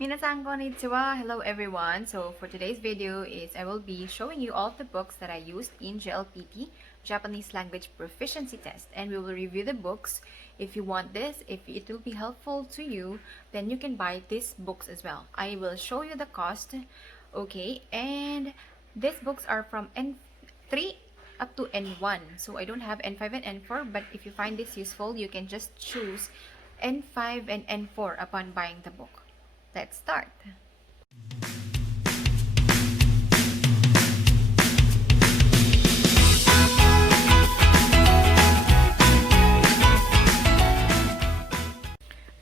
Minnasan konnichiwa. Hello everyone. So for today's video is I will be showing you all the books that I used in JLPT Japanese Language Proficiency Test, and we will review the books. If you want this, if it will be helpful to you, then you can buy these books as well. I will show you the cost. Okay, and these books are from N3 up to N1. So I don't have N5 and N4, but if you find this useful, you can just choose N5 and N4 upon buying the book. Let's start.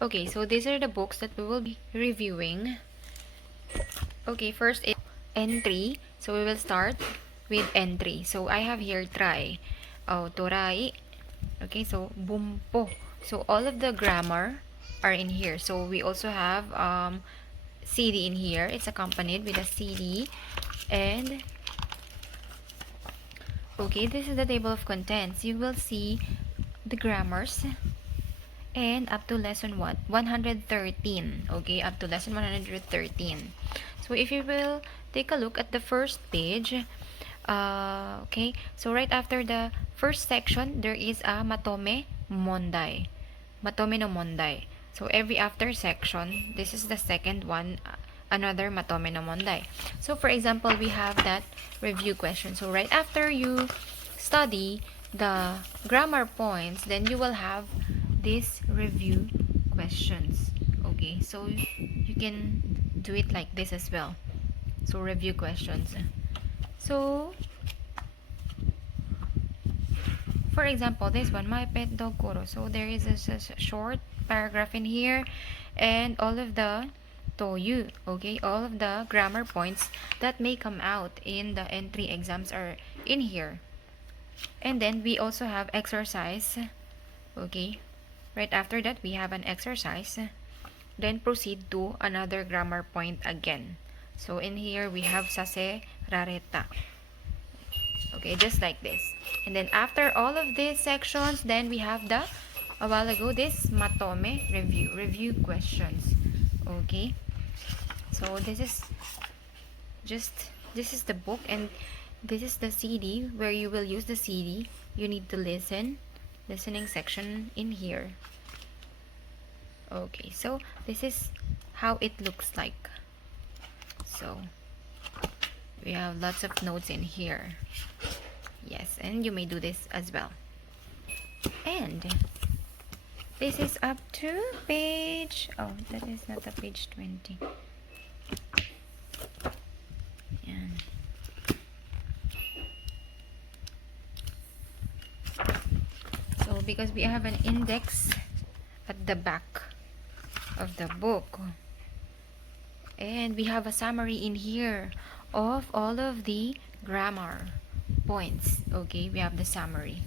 Okay, so these are the books that we will be reviewing. Okay, first is N3. So we will start with N3. So I have here try. Oh, torai. Okay, so bumpo. So all of the grammar are in here. So we also have CD in here. It's accompanied with a CD. And okay, this is the table of contents. You will see the grammars and up to lesson 113. Okay, up to lesson 113. So if you will take a look at the first page, okay, so right after the first section there is a matome mondai, matome no mondai. So every after section, this is the second one, another matome no mondai. So for example, we have that review question. So right after you study the grammar points, then you will have these review questions. Okay, so you can do it like this as well. So review questions. So for example, this one, my pet dog Koro. So there is a short paragraph in here, and all of the toyu, okay, all of the grammar points that may come out in the entry exams are in here. And then we also have exercise. Okay, right after that we have an exercise, then proceed to another grammar point again. So in here we have sase rareta. Okay, just like this. And then after all of these sections, then we have the a while ago this matome review questions. Okay, so this is the book, and this is the CD where you will use the CD. You need to listening section in here. Okay, so this is how it looks like. So we have lots of notes in here. Yes, and you may do this as well. And this is up to page, oh, that is not the page 20. Yan. So because we have an index at the back of the book, and we have a summary in here of all of the grammar points. Okay, we have the summary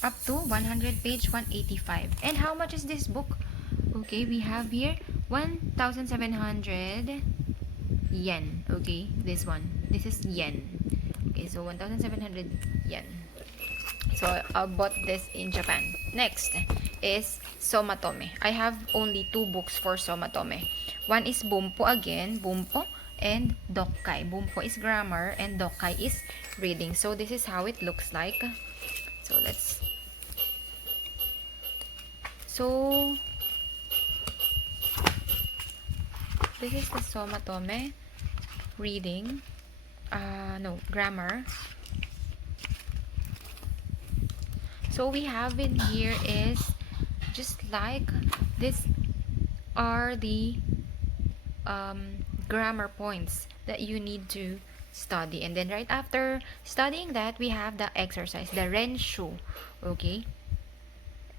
up to 100 page 185. And how much is this book? Okay, we have here 1,700 yen. Okay, this is yen. Okay, so 1,700 yen. So I bought this in Japan. Next is Somatome. I have only 2 books for Somatome. One is Bumpo again, Bumpo, and Dokkai. Bumpo is grammar and Dokkai is reading. So this is how it looks like. So this is the Somatome reading. No, grammar. So we have in here is just like this are the grammar points that you need to study, and then right after studying that we have the exercise, the renshu. Okay,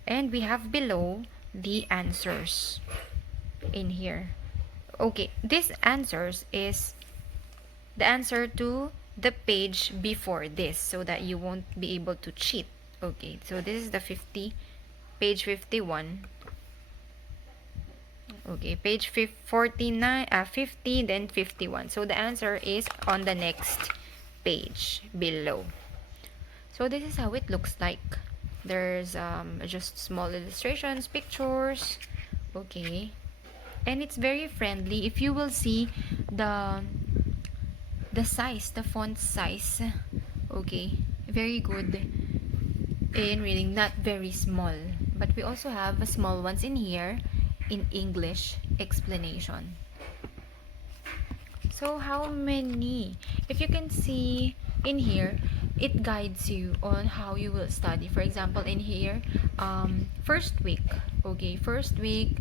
and we have below the answers in here. Okay, this answers is the answer to the page before this, so that you won't be able to cheat. Okay, so this is the page 51. Okay, page 49, 50, then 51. So the answer is on the next page below. So this is how it looks like. There's just small illustrations, pictures. Okay, and it's very friendly. If you will see the size, the font size, okay, very good in reading, not very small. But we also have small ones in here in English explanation. So how many? If you can see in here, it guides you on how you will study. For example, in here, first week. Okay, first week.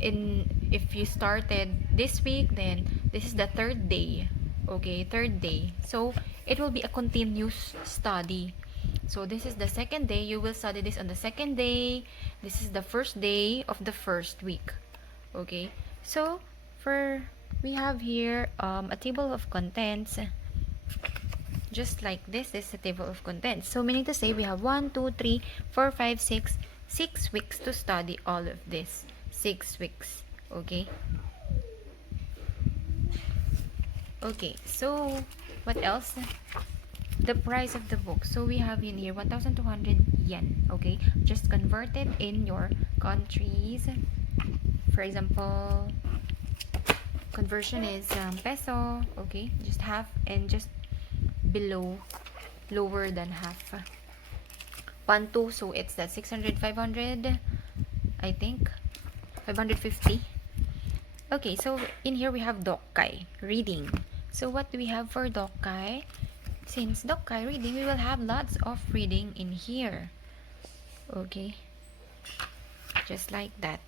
If you started this week, then this is the third day. Okay, third day. So it will be a continuous study. So this is the second day. You will study this on the second day. This is the first day of the first week. Okay, so for we have here a table of contents, just like this is the table of contents. So meaning to say we have 1 2 3 4 5 6 weeks to study all of this. 6 weeks. Okay, so what else? The price of the book. So we have in here 1,200 yen. Okay, just convert it in your countries. For example, conversion is peso. Okay, just half and just below, lower than half. 1 2, so it's that 600, 500, I think 550. Okay, so in here we have Dokkai reading. So what do we have for Dokkai? Since Dokkai reading, we will have lots of reading in here. Okay, just like that.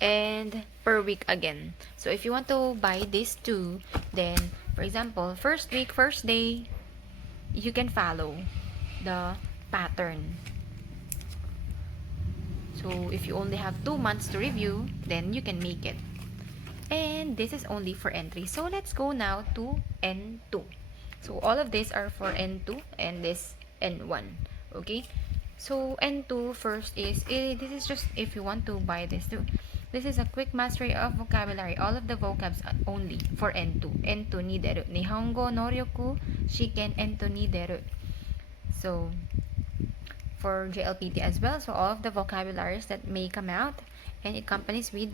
And per week again. So if you want to buy these two, then for example, first week, first day, you can follow the pattern. So if you only have 2 months to review, then you can make it. And this is only for entry. So let's go now to N2. So all of these are for N2 and this N1. Okay, so N2 first is this is just if you want to buy this too. This is a quick mastery of vocabulary. All of the vocabs only for N2. N2 nideru. Nihongo no ryoku shiken N2 nideru. So for JLPT as well. So all of the vocabularies that may come out, and it accompanies with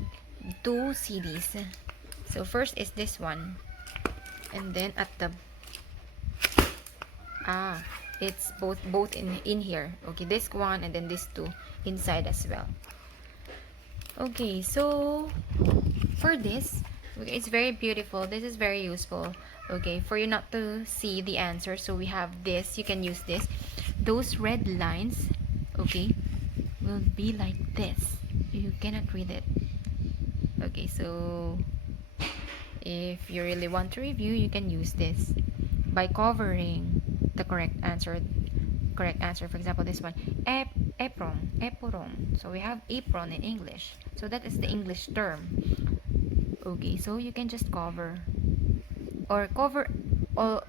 2 CDs. So first is this one, and then at the it's both in here. Okay, this one and then this two inside as well. Okay, so for this, okay, it's very beautiful. This is very useful. Okay, for you not to see the answer, so we have this. You can use this. Those red lines, okay, will be like this. You cannot read it. Okay, so if you really want to review, you can use this by covering the correct answer. For example, this one, apron. So we have apron in English. So that is the English term. Okay, so you can just cover or cover all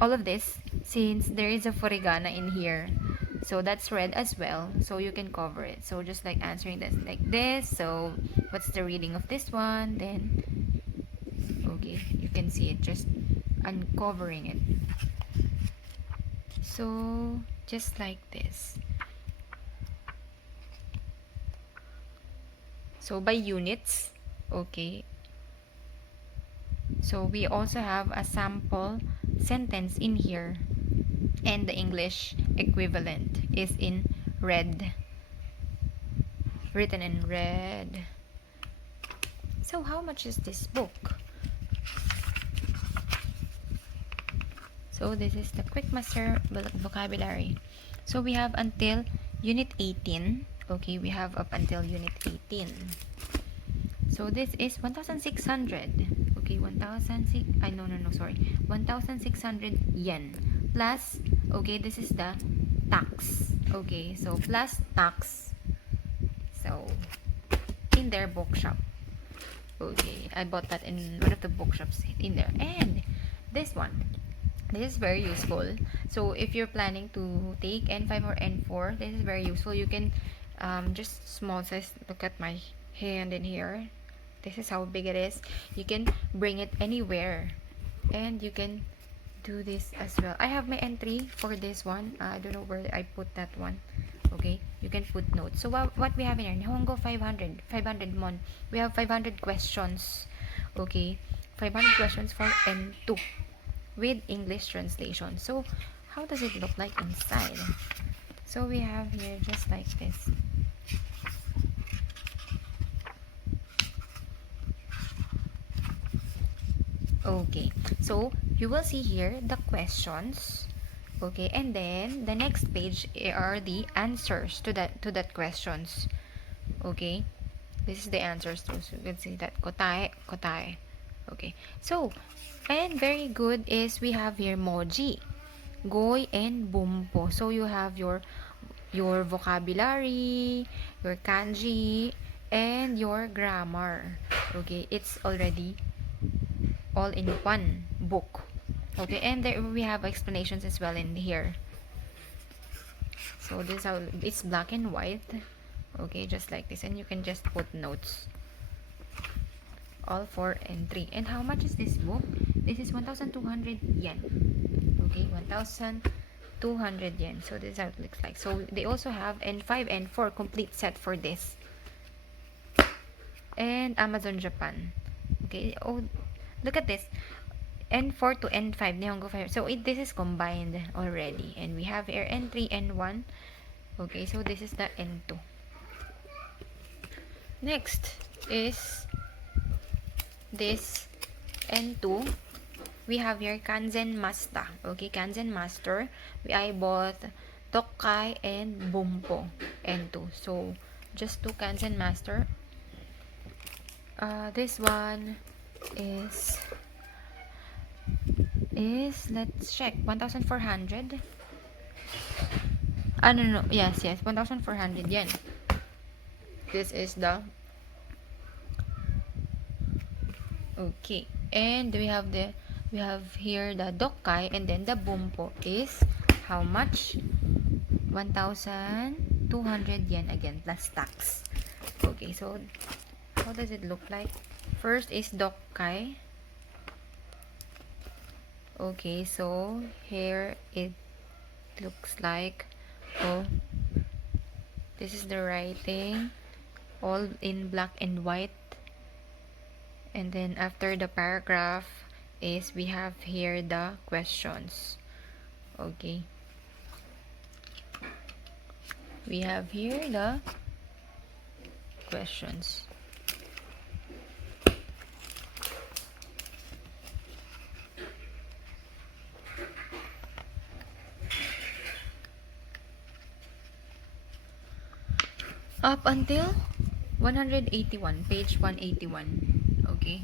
of this, since there is a furigana in here. So that's red as well, so you can cover it. So just like answering this like this. So what's the reading of this one? Then okay, you can see it, just uncovering it. So just like this. So by units. Okay, so we also have a sample sentence in here, and the English equivalent is in red, written in red. So how much is this book? So this is the Quick Master Vocabulary. So we have until Unit 18. Okay, we have up until Unit 18. So this is 1,600. Okay, 1,600 yen plus, okay, this is the tax. Okay, so plus tax. So in their bookshop. Okay, I bought that in one of the bookshops in there. And this one, this is very useful. So if you're planning to take N5 or N4, this is very useful. You can just small size. Look at my hand in here. This is how big it is. You can bring it anywhere, and you can do this as well. I have my entry for this one. I don't know where I put that one. Okay, you can put notes. So what we have in here, Nihongo 500 mon. We have 500 questions. Okay, 500 questions for N2 with English translation. So how does it look like inside? So we have here just like this. Okay, so you will see here the questions. Okay, and then the next page are the answers to that questions. Okay, this is the answers to, so you can see that kotae, kotae. Okay, so and very good is we have here moji, goy, and bumpo. So you have your vocabulary, your kanji, and your grammar. Okay, it's already all in one book. Okay, and there we have explanations as well in here. So this is how it's black and white. Okay, just like this, and you can just put notes all for entry. And how much is this book? This is 1,200 yen. Okay, 1,200 yen. So this is how it looks like. So they also have N5 and 4 complete set for this. And Amazon Japan. Okay, oh, look at this. N4 to N5, Nihongo 5. So this is combined already. And we have here N3, N1. Okay, so this is the N2. Next is this N2. We have here Kanzen Master. Okay, Kanzen Master. I bought Tokkai and Bumpo N2. So just two Kanzen Master. This one is let's check, 1,400. No, yes, 1,400 yen. This is the okay, and we have here the Dokkai, and then the Bumpo is how much? 1,200 yen again plus tax. Okay, so how does it look like? First is Dokkai. Okay, so here it looks like, oh, this is the writing all in black and white, and then after the paragraph is we have here the questions. Okay, we have here the questions. Up until 181, page 181. Okay,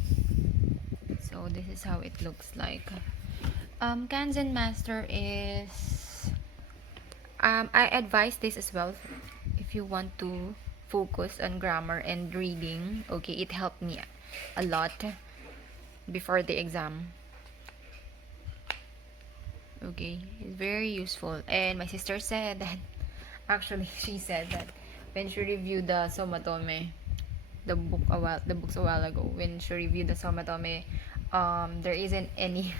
so this is how it looks like. Kanzen Master is I advise this as well if you want to focus on grammar and reading. Okay, it helped me a lot before the exam. Okay, it's very useful. And my sister said that actually she said that when she reviewed the Somatome, the books a while ago, when she reviewed the Somatome, there isn't any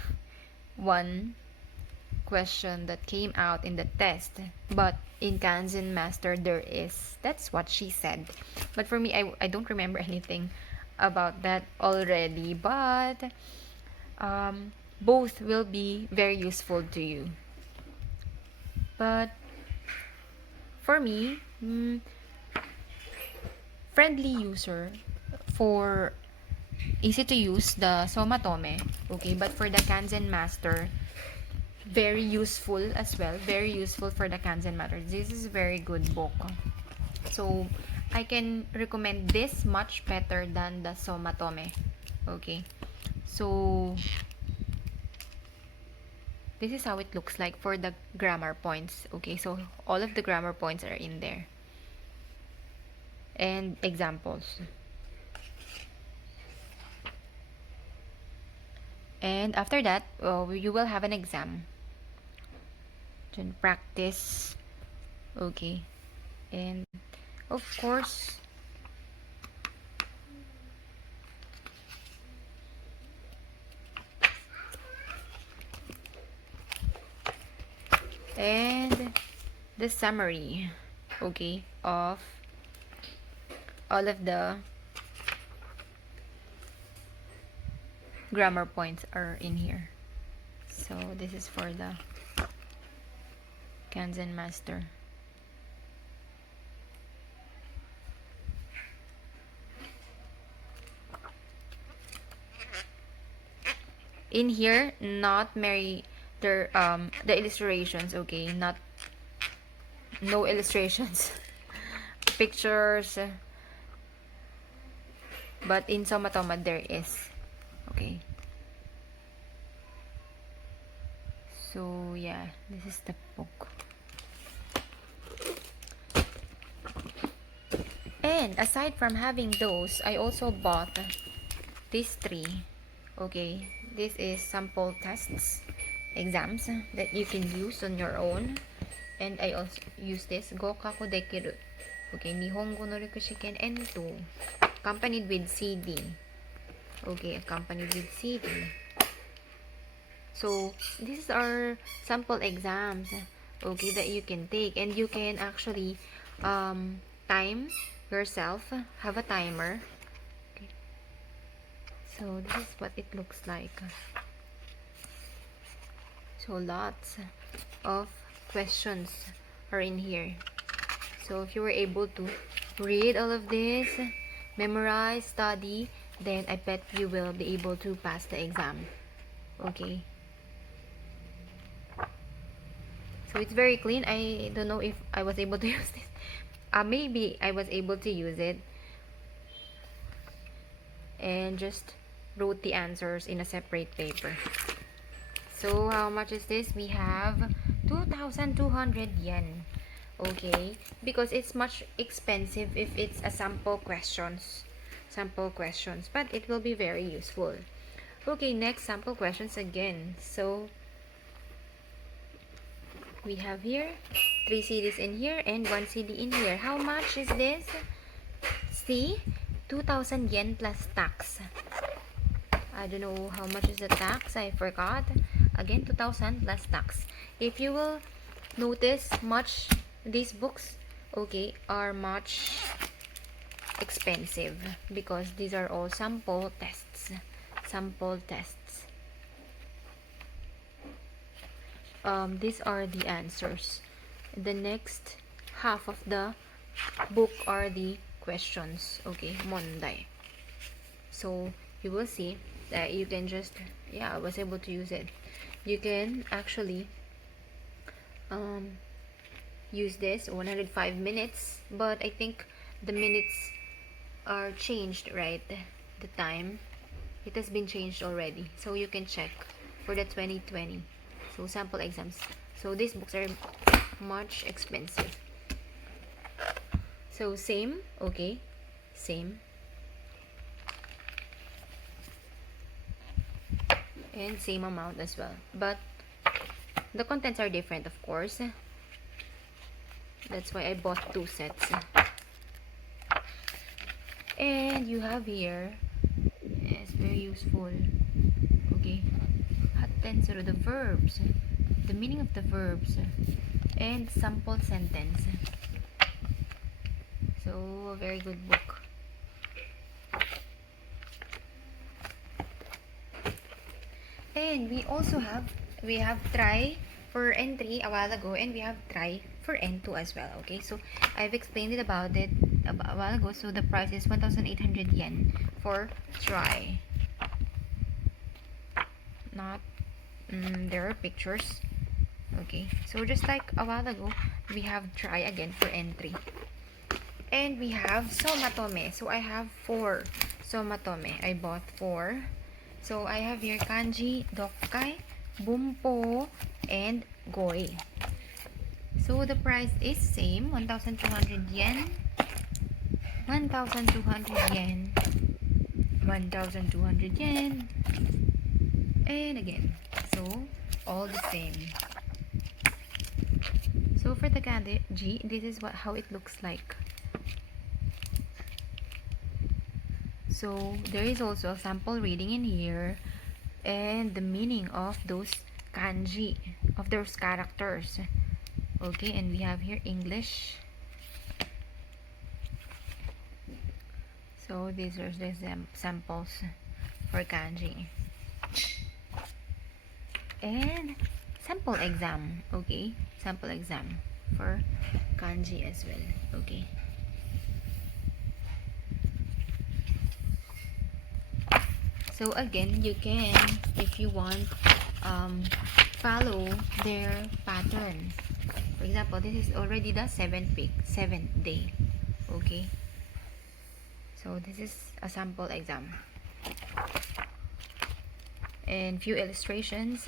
one question that came out in the test, but in Kanzen Master there is. That's what she said. But for me, I don't remember anything about that already, but both will be very useful to you. But for me, friendly user for easy to use the Somatome. Okay, but for the Kanzen Master, very useful as well. Very useful for the Kanzen Master. This is a very good book. So I can recommend this much better than the Somatome. Okay, so this is how it looks like for the grammar points. Okay, so all of the grammar points are in there and examples. And after that, you will have an exam. Then practice. Okay, and of course, and the summary. okay, of all of the grammar points are in here. So this is for the Kanzen Master. In here, not Mary, the illustrations, okay, not no illustrations, pictures, but in Somatome there is, okay. So yeah, this is the book. And aside from having those, I also bought these three. Okay, this is sample tests, exams that you can use on your own. And I also use this Gokaku Dekiru. Okay, Nihongo no Rikushiken N2, accompanied with CD. Okay, accompanied with CD. So these are sample exams, okay, that you can take, and you can actually time yourself, have a timer. Okay. So this is what it looks like. So lots of questions are in here. So if you were able to read all of this, memorize, study, then I bet you will be able to pass the exam. Okay. So it's very clean. I don't know if I was able to use this. Maybe I was able to use it and just wrote the answers in a separate paper. So how much is this? We have 2,200 yen. Okay, because it's much expensive if it's a sample questions, but it will be very useful. Okay, next sample questions again. So we have here 3 CDs in here and 1 CD in here. How much is this? See, 2,000 yen plus tax. I don't know how much is the tax, I forgot. Again, 2,000 plus tax. If you will notice, these books, okay, are much expensive because these are all sample tests. These are the answers. The next half of the book are the questions, okay, mondai. So you will see that you can just, yeah, I was able to use it. You can actually use this 105 minutes, but I think the minutes are changed, right? The time, it has been changed already, so you can check for the 2020. So sample exams. So these books are much expensive. So same, okay, same, and same amount as well, but the contents are different, of course. That's why I bought 2 sets. And you have here, it's very useful, okay, hattensuru, the verbs, the meaning of the verbs, and sample sentence. So a very good book. And we also have try for N3 a while ago, and we have try for N2 as well. Okay, so I've explained it about it a while ago. So the price is 1,800 yen for try. Not there are pictures. Okay, so just like a while ago, we have try again for N3. And we have Somatome. So I have 4 Somatome. I bought 4. So I have here kanji, dokkai, bumpo, and goi. So the price is same, 1,200 yen, 1,200 yen, 1,200 yen, and again. So all the same. So for the kanji, this is how it looks like. So there is also a sample reading in here and the meaning of those kanji, of those characters. Okay, and we have here English, So these are the samples for kanji. And sample exam, okay? Sample exam for kanji as well, okay? So again, you can, if you want, follow their pattern. For example, this is already the seventh day, okay? So this is a sample exam. And few illustrations,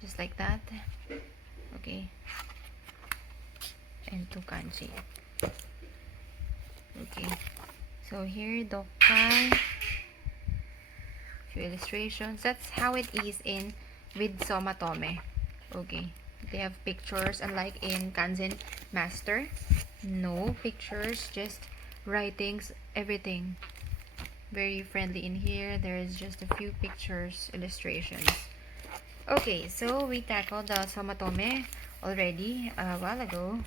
just like that, okay? And two kanji. Okay, so here dokkai, few illustrations. That's how it is in with Somatome. Okay, they have pictures, unlike in Kanzen Master. No pictures, just writings, everything. Very friendly in here. There is just a few pictures, illustrations. Okay, so we tackled the Somatome already a while ago.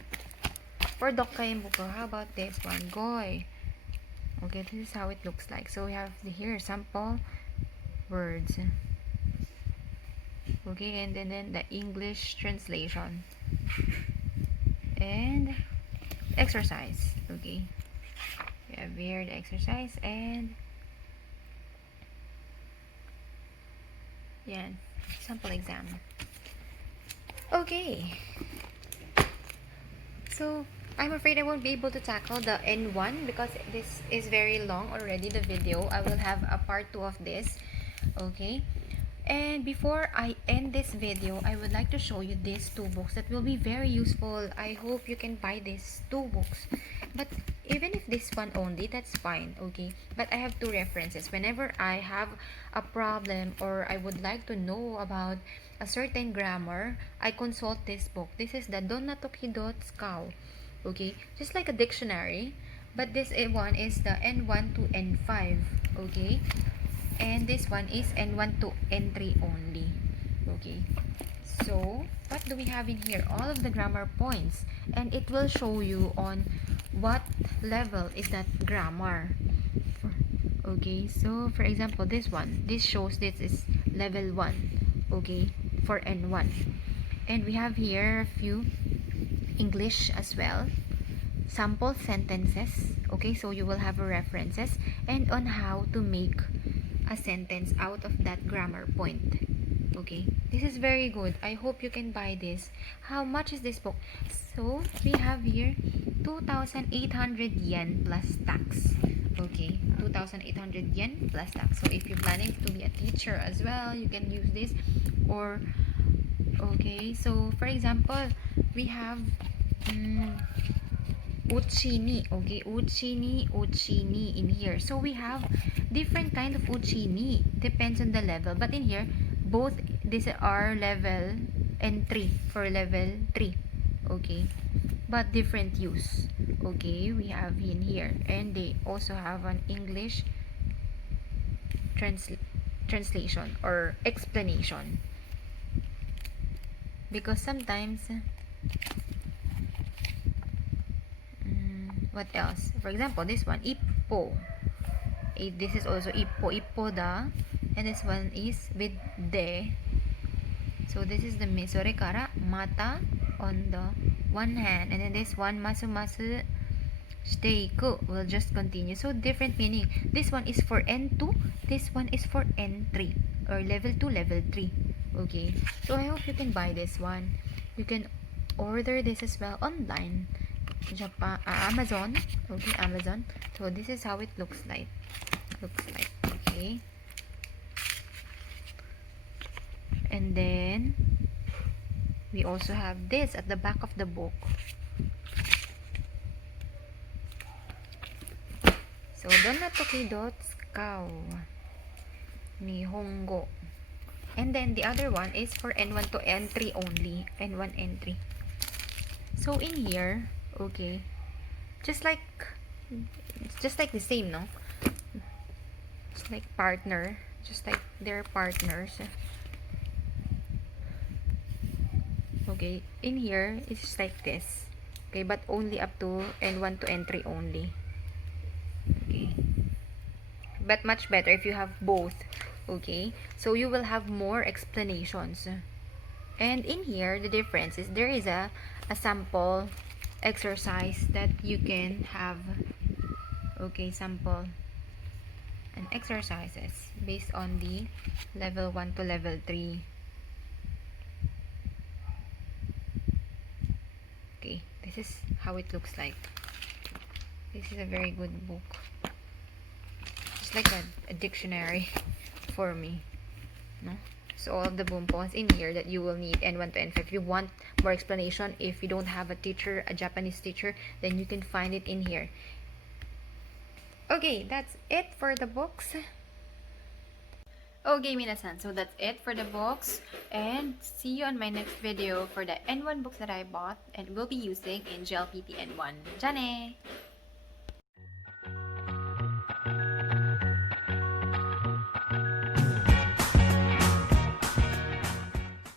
For dokkai buko, how about this one? Goy. Okay, this is how it looks like. So we have here sample words. Okay, and then the English translation. And exercise. Okay. We have here the exercise and yeah, sample exam. Okay. So I'm afraid I won't be able to tackle the N1 because this is very long already, the video. I will have a part 2 of this. Okay. And before I end this video, I would like to show you these two books that will be very useful. I hope you can buy these two books. But even if this one only, that's fine, okay? But I have two references. Whenever I have a problem or I would like to know about a certain grammar, I consult this book. This is the Donatokido Tsukao, okay? Just like a dictionary, but this one is the N1 to N5, okay? And this one is N1 to N3 only, okay? So what do we have in here? All of the grammar points, and it will show you on what level is that grammar. Okay, so for example, this shows this is level 1, okay, for N1. And we have here a few English as well, sample sentences, okay, so you will have references and on how to make a sentence out of that grammar point. Okay, this is very good. I hope you can buy this. How much is this book? So we have here 2,800 yen plus tax. Okay, 2,800 yen plus tax. So if you're planning to be a teacher as well, you can use this. Or okay, so for example, we have uchini, okay, uchini in here. So we have different kind of uchini, depends on the level, but in here both these are level N3 for level 3, okay, but different use. Okay, we have in here, and they also have an English translation or explanation, because sometimes what else? For example, this one, ippo. This is also ippo, ippo da. And this one is with de. So this is the misore kara mata on the one hand. And then this one, masu masu shiteiku, will just continue. So different meaning. This one is for N2. This one is for N3. Or level 2, level 3. Okay. So I hope you can buy this one. You can order this as well online. Amazon, okay, Amazon. So this is how it looks like, okay. And then we also have this at the back of the book. So Donatokido Tsukao Nihongo. And then the other one is for N1 to N3 only, N1, N3. So in here, okay, just like the same, no? Just like partner, just like their partners. Okay, in here it's like this. Okay, but only up to N1 to N3 only. Okay. but much better if you have both. Okay, so you will have more explanations. And in here, the difference is there is a sample exercise that you can have. Okay, sample and exercises based on the level 1 to level 3. Okay, this is how it looks like. This is a very good book. It's like a dictionary for me, no? So all of the bumpons in here that you will need, N1 to N5. If you want more explanation, if you don't have a teacher, a Japanese teacher, then you can find it in here. Okay, that's it for the books. Okay, Minnasan, so that's it for the books, and see you on my next video for the N1 books that I bought and will be using in JLPT N1. Jane!